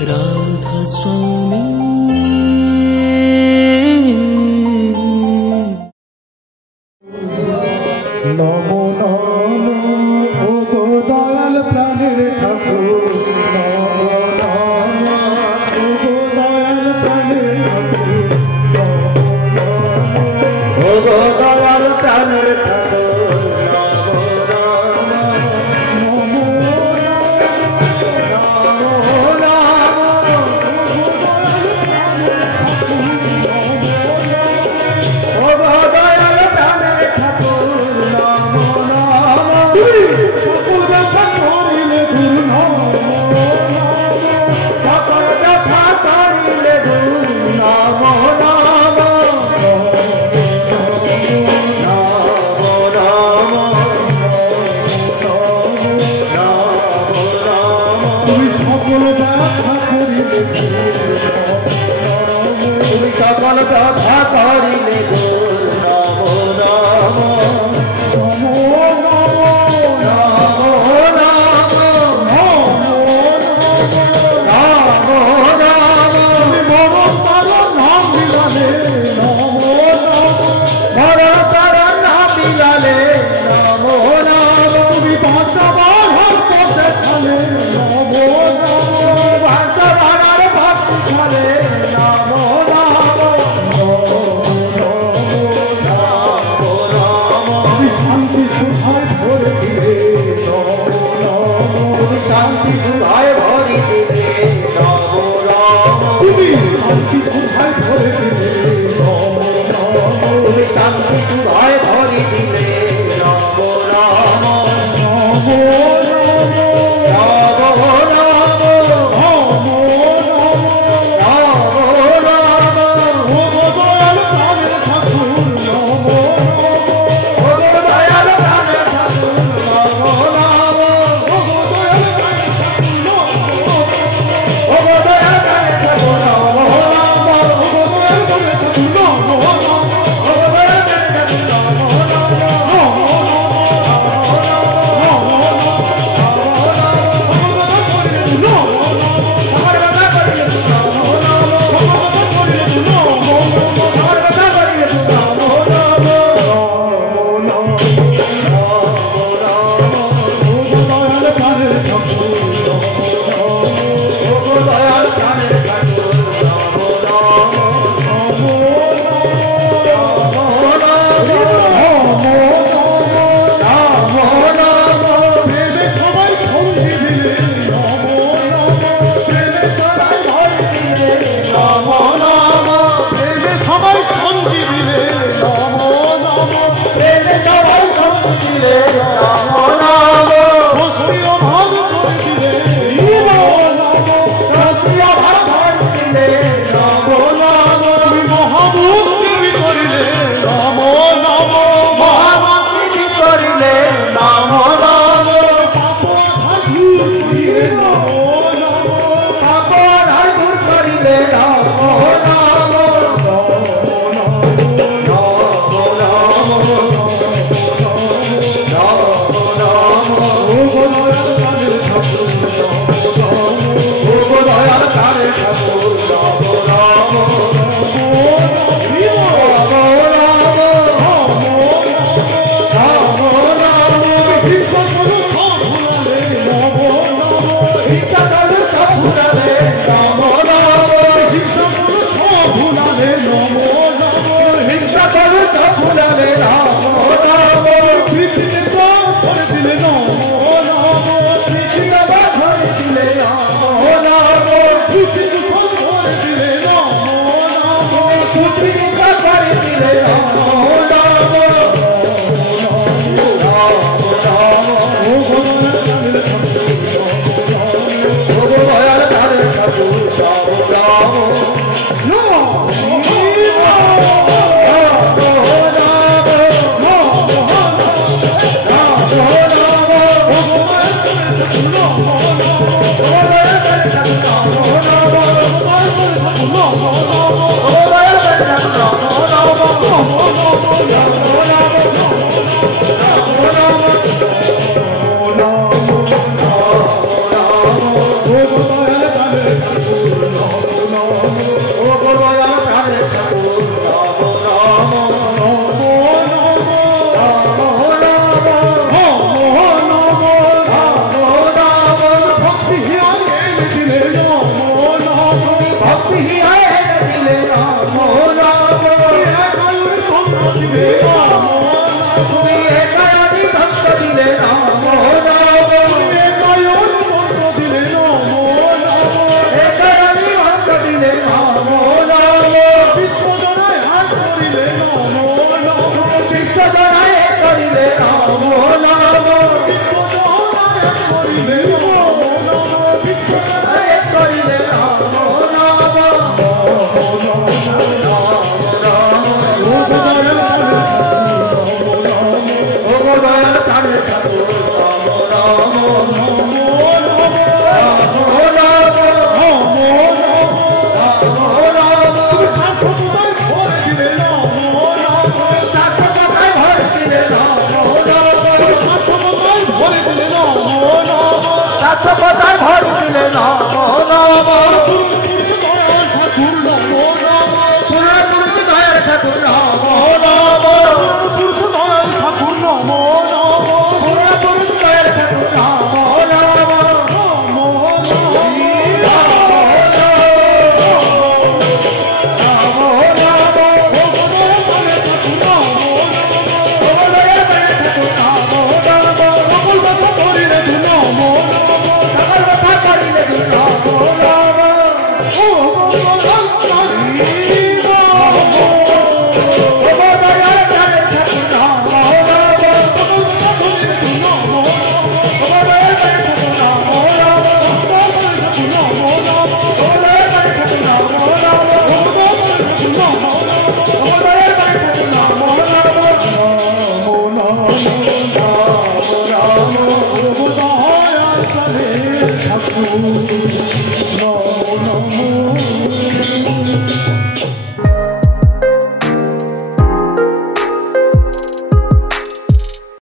রাধা স্বামী নমো নমো ও গো দয়াল প্রাণের ঠাকুর নমো নমো ও গো দয়াল প্রাণের ঠাকুর ও গো দয়াল প্রাণের ঠাকুর সকল কথা করিলে গো নমো নমো নমো নমো নমো নমো নমো নমো তার নাম বিলালে নমো নমো তার নাম বিলালে নমো নমো তুমি বাঁচাবার হাত পথে খালে নমো নমো বাঁচাবার ভাত খালে নমো শান্তি সুধায় ভরি দিলে নমো নমো তুমি শান্তি সুধায় ভরি দিলে নমো নমো তুমি শান্তি সুধায় ভরি দিলে নমো নমো নমো নমো নমো নমো নমো ও দয়াল প্রাণের ঠাকুর নমো ও দয়াল প্রাণের ঠাকুর নমো নমো ও দয়াল কথা